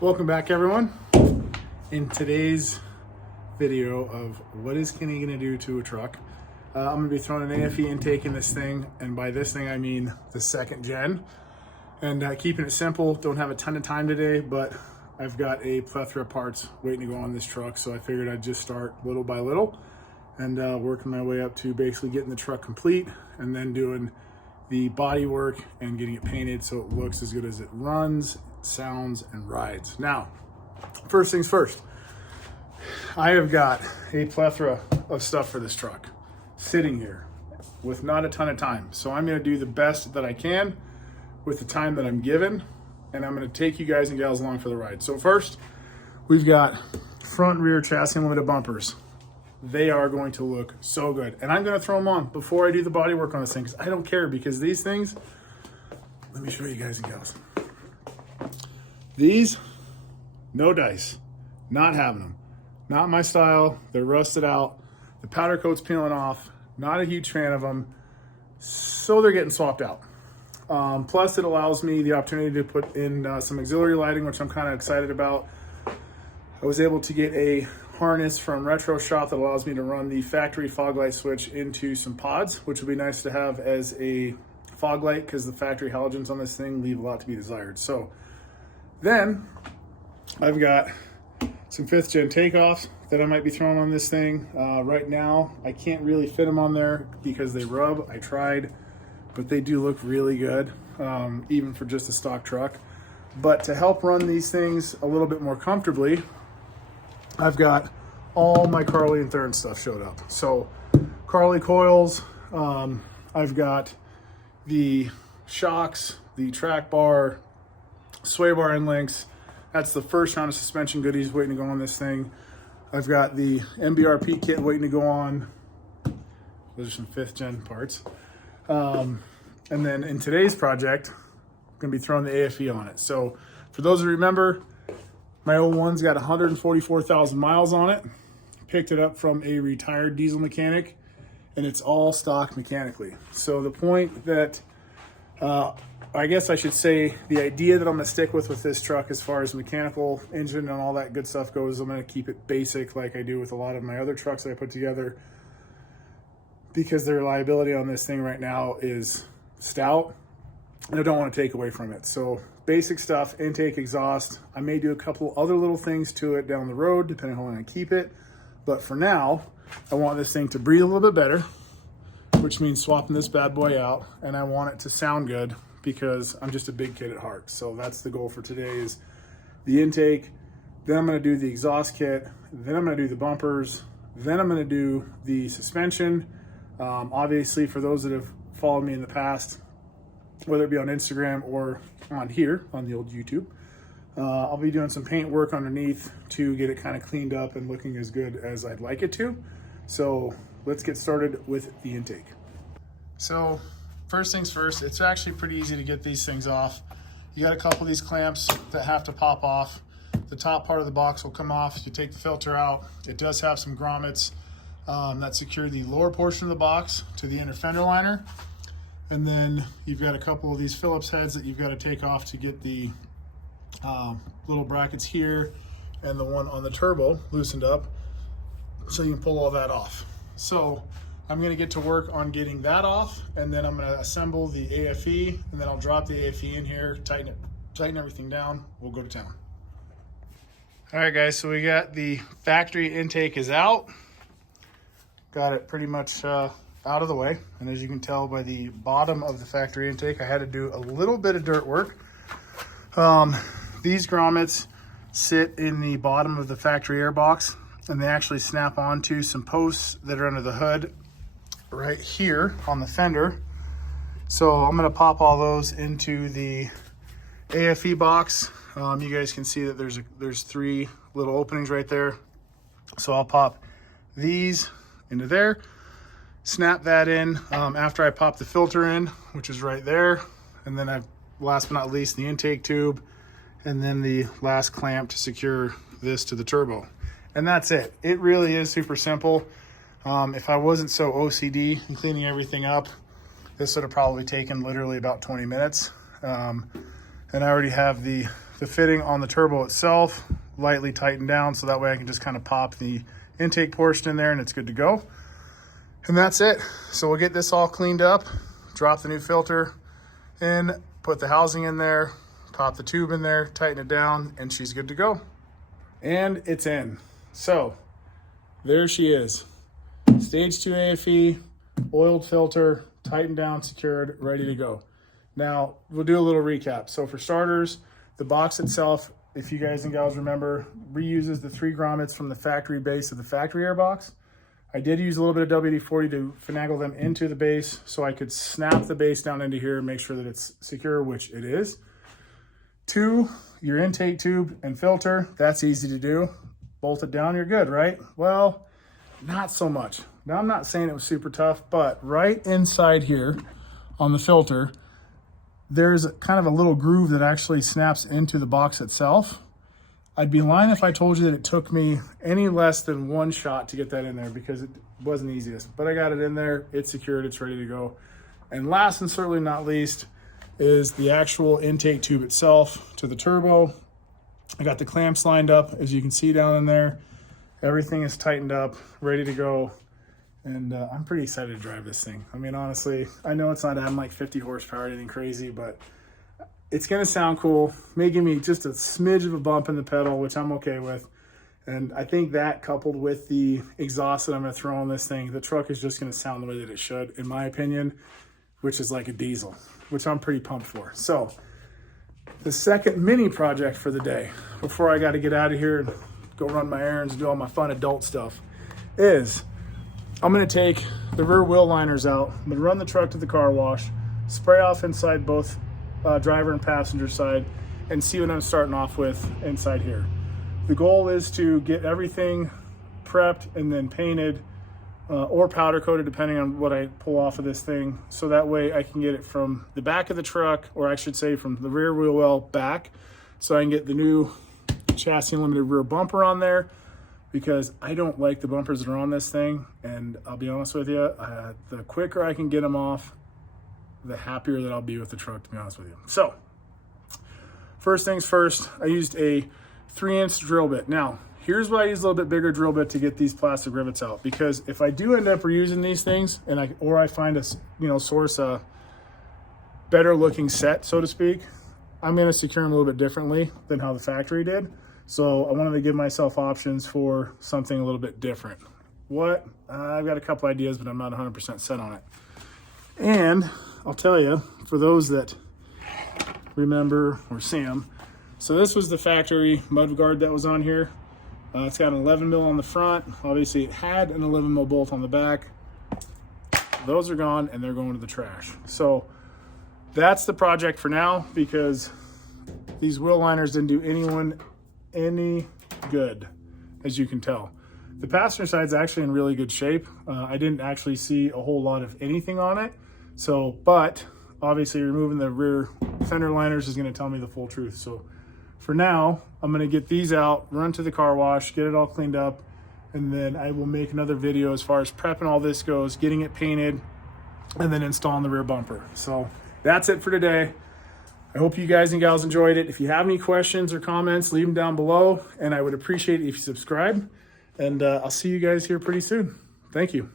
Welcome back, everyone. In today's video of what is Kenny gonna do to a truck, I'm gonna be throwing an AFE intake in this thing, and by this thing I mean the second gen, and keeping it simple. Don't have a ton of time today, but I've got a plethora of parts waiting to go on this truck, so I figured I'd just start little by little and working my way up to basically getting the truck complete and then doing the body work and getting it painted so it looks as good as it runs, sounds, and rides. Now, first things first, I have got a plethora of stuff for this truck sitting here with not a ton of time. So I'm gonna do the best that I can with the time that I'm given, and I'm gonna take you guys and gals along for the ride. So first, we've got front and rear chassis limited bumpers. They are going to look so good. And I'm gonna throw them on before I do the body work on this thing, because I don't care, because these things, let me show you guys and gals. These, no dice, not having them. Not my style, they're rusted out. The powder coat's peeling off, not a huge fan of them. So they're getting swapped out. Plus it allows me the opportunity to put in some auxiliary lighting, which I'm kind of excited about. I was able to get a harness from Retro Shop that allows me to run the factory fog light switch into some pods, which would be nice to have as a fog light because the factory halogens on this thing leave a lot to be desired. So then I've got some 5th gen takeoffs that I might be throwing on this thing. Right now, I can't really fit them on there because they rub. I tried, but they do look really good, even for just a stock truck. But to help run these things a little bit more comfortably, I've got all my Carly and Thurn stuff showed up. So Carly coils, I've got the shocks, the track bar, sway bar end links. That's the first round of suspension goodies waiting to go on this thing. I've got the MBRP kit waiting to go on. Those are some 5th gen parts. And then in today's project, I'm gonna be throwing the AFE on it. So for those who remember, my 01's got 144,000 miles on it. Picked it up from a retired diesel mechanic, and it's all stock mechanically. So the point that, I guess I should say, the idea that I'm gonna stick with this truck as far as mechanical engine and all that good stuff goes, I'm gonna keep it basic like I do with a lot of my other trucks that I put together, because the reliability on this thing right now is stout, and I don't want to take away from it. So basic stuff, intake, exhaust. I may do a couple other little things to it down the road, depending on how long I keep it. But for now, I want this thing to breathe a little bit better, which means swapping this bad boy out. And I want it to sound good because I'm just a big kid at heart. So that's the goal for today, is the intake. Then I'm gonna do the exhaust kit. Then I'm gonna do the bumpers. Then I'm gonna do the suspension. Obviously, for those that have followed me in the past, whether it be on Instagram or on here on the old YouTube, I'll be doing some paint work underneath to get it kind of cleaned up and looking as good as I'd like it to. So let's get started with the intake. So first things first, it's actually pretty easy to get these things off. You got a couple of these clamps that have to pop off. The top part of the box will come off. You take the filter out. It does have some grommets that secure the lower portion of the box to the inner fender liner. And then you've got a couple of these Phillips heads that you've got to take off to get the little brackets here and the one on the turbo loosened up so you can pull all that off. So I'm going to get to work on getting that off, and then I'm going to assemble the AFE, and then I'll drop the AFE in here, tighten everything down. We'll go to town. All right, guys, so we got the factory intake is out. Got it pretty much out of the way, and as you can tell by the bottom of the factory intake, I had to do a little bit of dirt work. These grommets sit in the bottom of the factory air box, and they actually snap onto some posts that are under the hood right here on the fender. So I'm going to pop all those into the AFE box. You guys can see that there's 3 little openings right there. So I'll pop these into there, snap that in after I pop the filter in, which is right there. And then last but not least, the intake tube, and then the last clamp to secure this to the turbo. And that's it. It really is super simple. If I wasn't so OCD in cleaning everything up, this would have probably taken literally about 20 minutes. And I already have the the fitting on the turbo itself, lightly tightened down, so that way I can just kind of pop the intake portion in there and it's good to go. And that's it. So we'll get this all cleaned up, drop the new filter in, put the housing in there, pop the tube in there, tighten it down, and she's good to go. And it's in. So there she is. Stage 2 AFE, oiled filter, tightened down, secured, ready to go. Now, we'll do a little recap. So for starters, the box itself, if you guys and gals remember, reuses the 3 grommets from the factory base of the factory air box. I did use a little bit of WD-40 to finagle them into the base so I could snap the base down into here and make sure that it's secure, which it is. 2, your intake tube and filter, that's easy to do. Bolt it down, you're good, right? Well, not so much. Now, I'm not saying it was super tough, but right inside here on the filter, there's kind of a little groove that actually snaps into the box itself. I'd be lying if I told you that it took me any less than 1 shot to get that in there, because it wasn't the easiest. But I got it in there, it's secured, it's ready to go. And last and certainly not least is the actual intake tube itself to the turbo. I got the clamps lined up, as you can see down in there. Everything is tightened up, ready to go. And I'm pretty excited to drive this thing. I mean, honestly, I know it's not adding like 50 horsepower or anything crazy, but it's gonna sound cool. May give me just a smidge of a bump in the pedal, which I'm okay with. And I think that, coupled with the exhaust that I'm gonna throw on this thing, the truck is just gonna sound the way that it should, in my opinion, which is like a diesel, which I'm pretty pumped for. So the second mini project for the day, before I gotta get out of here and go run my errands and do all my fun adult stuff, is I'm gonna take the rear wheel liners out. I'm gonna run the truck to the car wash, spray off inside both driver and passenger side, and see what I'm starting off with inside here. The goal is to get everything prepped and then painted or powder coated, depending on what I pull off of this thing. So that way I can get it from the back of the truck, or I should say from the rear wheel well back, so I can get the new Chassis Unlimited rear bumper on there, because I don't like the bumpers that are on this thing. And I'll be honest with you, the quicker I can get them off, the happier that I'll be with the truck, to be honest with you. So first things first, I used a 3-inch drill bit. Now, here's why I use a little bit bigger drill bit to get these plastic rivets out, because if I do end up reusing these things and I find a source a better looking set, so to speak, I'm going to secure them a little bit differently than how the factory did. So I wanted to give myself options for something a little bit different. What? I've got a couple ideas, but I'm not 100% set on it. And I'll tell you, for those that remember or see them, so this was the factory mud guard that was on here. It's got an 11 mil on the front. Obviously it had an 11 mil bolt on the back. Those are gone and they're going to the trash. So that's the project for now, because these wheel liners didn't do anyone any good, as you can tell. The passenger side's actually in really good shape. I didn't actually see a whole lot of anything on it. So, but obviously removing the rear fender liners is going to tell me the full truth. So for now, I'm going to get these out, run to the car wash, get it all cleaned up, and then I will make another video as far as prepping all this goes, getting it painted, and then installing the rear bumper. So that's it for today. I hope you guys and gals enjoyed it. If you have any questions or comments, leave them down below, and I would appreciate it if you subscribe. And I'll see you guys here pretty soon. Thank you.